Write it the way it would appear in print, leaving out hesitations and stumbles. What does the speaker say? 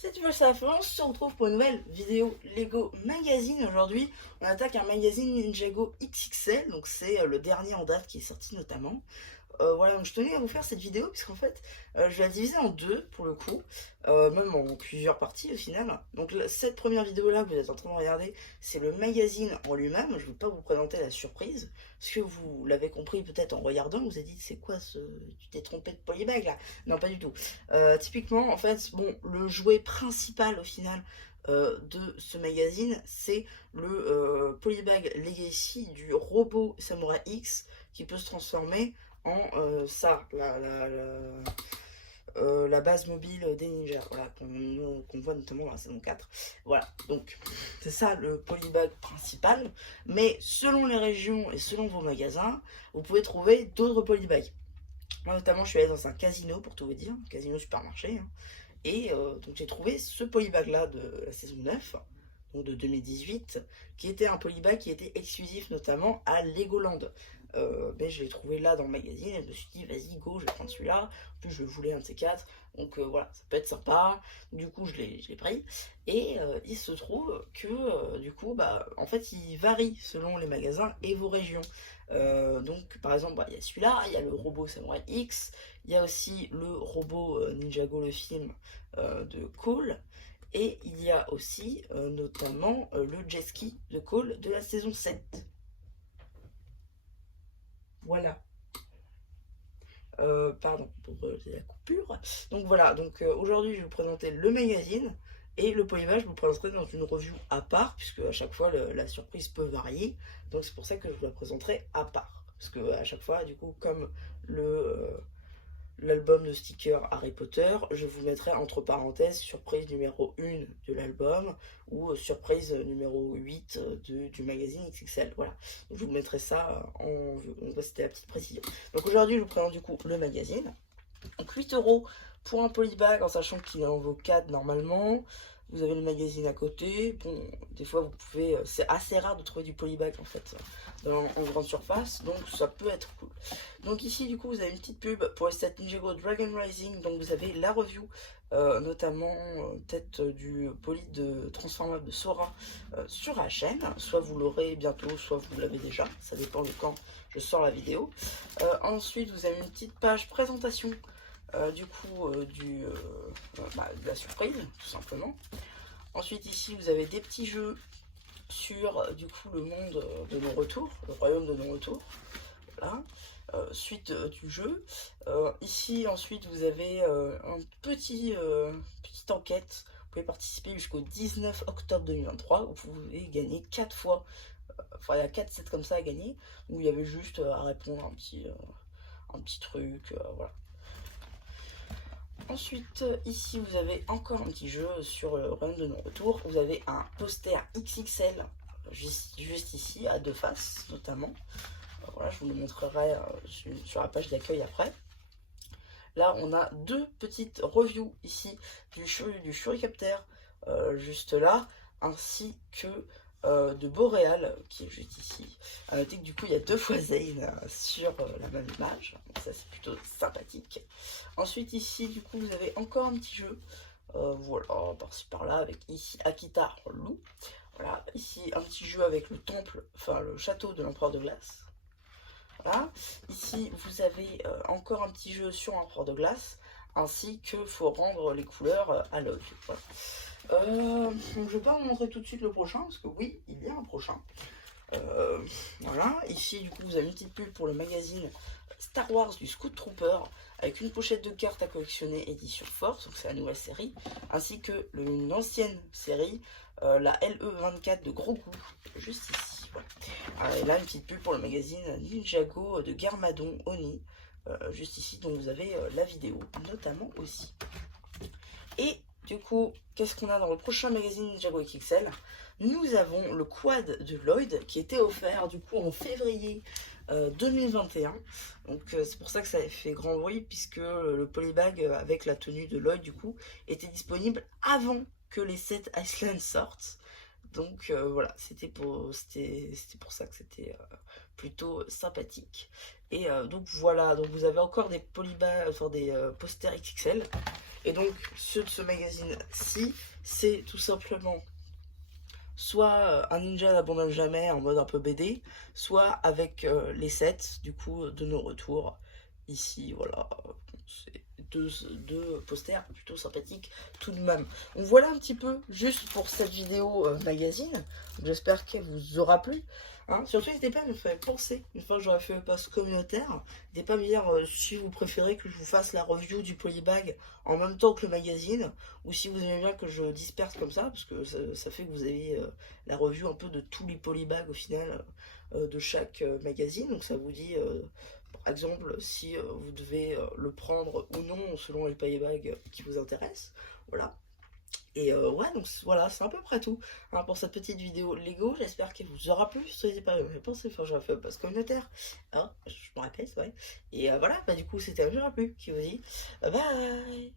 C'est tu vois ça on se retrouve pour une nouvelle vidéo Lego Magazine. Aujourd'hui, on attaque un magazine Ninjago XXL, donc c'est le dernier en date qui est sorti notamment. Voilà, donc je tenais à vous faire cette vidéo puisqu'en fait, je vais la diviser en deux pour le coup, même en plusieurs parties au final. Donc cette première vidéo là que vous êtes en train de regarder, c'est le magazine en lui-même. Je ne vais pas vous présenter la surprise, parce que vous l'avez compris peut-être en regardant, vous avez dit c'est quoi ce... Tu t'es trompé de polybag là? Non, pas du tout. Typiquement, en fait, bon, le jouet principal au final de ce magazine, c'est le Polybag Legacy du robot Samurai X qui peut se transformer en ça, la base mobile des ninjas, voilà, qu'on voit notamment dans la saison 4. Voilà, donc c'est ça le polybag principal, mais selon les régions et selon vos magasins, vous pouvez trouver d'autres polybags. Moi notamment je suis allé dans un casino pour tout vous dire, un casino supermarché, hein, et donc j'ai trouvé ce polybag là de la saison 9, donc de 2018, qui était un polybag qui était exclusif notamment à Legoland. Mais je l'ai trouvé là dans le magazine et je me suis dit vas-y go, je vais prendre celui-là. En plus je voulais un de ces quatre, donc voilà, ça peut être sympa. Du coup je l'ai pris et il se trouve que du coup bah en fait il varie selon les magasins et vos régions. Donc par exemple bah, il y a celui-là, il y a le robot Samurai X, il y a aussi le robot Ninjago le film de Cole. Et il y a aussi notamment le jet ski de Cole de la saison 7. Voilà. Pardon pour la coupure. Donc voilà, donc aujourd'hui je vais vous présenter le magazine et le polymage je vous présenterai dans une review à part, puisque à chaque fois la surprise peut varier. Donc c'est pour ça que je vous la présenterai à part. Parce que à chaque fois, du coup, comme l'album de stickers Harry Potter, je vous mettrai entre parenthèses surprise numéro 1 de l'album ou surprise numéro 8 du magazine XXL. Voilà, je vous mettrai ça c'était la petite précision. Donc aujourd'hui, je vous présente du coup le magazine. Donc 8 € pour un polybag, en sachant qu'il en vaut 4 normalement. Vous avez le magazine à côté. Bon, des fois vous pouvez. C'est assez rare de trouver du polybag en fait en grande surface, donc ça peut être cool. Donc ici du coup vous avez une petite pub pour les stats Ninjago Dragon Rising. Donc vous avez la review, notamment peut-être du poly de transformable de Sora sur la chaîne. Soit vous l'aurez bientôt, soit vous l'avez déjà. Ça dépend de quand je sors la vidéo. Ensuite vous avez une petite page présentation du coup de la surprise tout simplement. Ensuite ici vous avez des petits jeux sur du coup le monde de nos retours, le royaume de nos retours. Voilà. Suite du jeu. Ici ensuite vous avez un petite enquête. Vous pouvez participer jusqu'au 19 octobre 2023 où vous pouvez gagner 4 fois. Enfin il y a 4 sets comme ça à gagner, où il y avait juste à répondre à un petit truc. Voilà. Ensuite, ici, vous avez encore un petit jeu sur le royaume de non-retour. Vous avez un poster XXL, juste ici, à deux faces, notamment. Voilà, je vous le montrerai sur la page d'accueil après. Là, on a deux petites reviews ici du Shurikapter, juste là, ainsi que de Boréal, qui est juste ici. À noter que du coup, il y a 2 fois Zane sur la même image. Donc ça, c'est plutôt sympathique. Ensuite, ici, du coup, vous avez encore un petit jeu. Voilà, par-ci par-là, avec ici Akita Loup. Voilà, ici, un petit jeu avec le temple, enfin le château de l'empereur de glace. Voilà. Ici, vous avez encore un petit jeu sur l'empereur de glace, ainsi que faut rendre les couleurs à l'œil. Voilà. Je vais pas vous montrer tout de suite le prochain, parce que oui, il y a un prochain. Voilà, ici du coup vous avez une petite pub pour le magazine Star Wars du Scout Trooper, avec une pochette de cartes à collectionner édition Force, donc c'est la nouvelle série, ainsi que une ancienne série, la LE24 de Grogu, juste ici. Voilà. Et là une petite pub pour le magazine Ninjago de Garmadon Oni, juste ici, dont vous avez la vidéo notamment aussi. Et du coup, qu'est-ce qu'on a dans le prochain magazine Ninjago XXL? Nous avons le quad de Lloyd qui était offert du coup en février 2021. Donc c'est pour ça que ça a fait grand bruit, puisque le polybag avec la tenue de Lloyd du coup était disponible avant que les 7 Iceland sortent. Donc voilà, c'était pour ça que c'était plutôt sympathique. Et donc voilà, donc vous avez encore des polybags, enfin des posters XXL. Et donc ceux de ce magazine-ci, c'est tout simplement soit un ninja n'abandonne jamais en mode un peu BD, soit avec les sets du coup de nos retours. Ici, voilà, c'est deux posters plutôt sympathiques tout de même. Donc voilà un petit peu juste pour cette vidéo magazine. J'espère qu'elle vous aura plu. Hein. Surtout, n'hésitez pas à me faire penser, une fois que j'aurai fait le post communautaire, n'hésitez pas à me dire si vous préférez que je vous fasse la review du polybag en même temps que le magazine, ou si vous aimez bien que je disperse comme ça, parce que ça fait que vous avez la review un peu de tous les polybags au final de chaque magazine. Donc ça vous dit, par exemple, si vous devez le prendre ou non selon les polybags qui vous intéressent. Voilà. Et ouais, donc voilà, c'est à peu près tout hein, pour cette petite vidéo Lego. J'espère qu'elle vous aura plu. N'hésitez pas à me penser, enfin, j'aurais fait un post communautaire. Hein, je me rappelle, c'est vrai. Et voilà, bah du coup, c'était un jeu plu qui vous dit bye.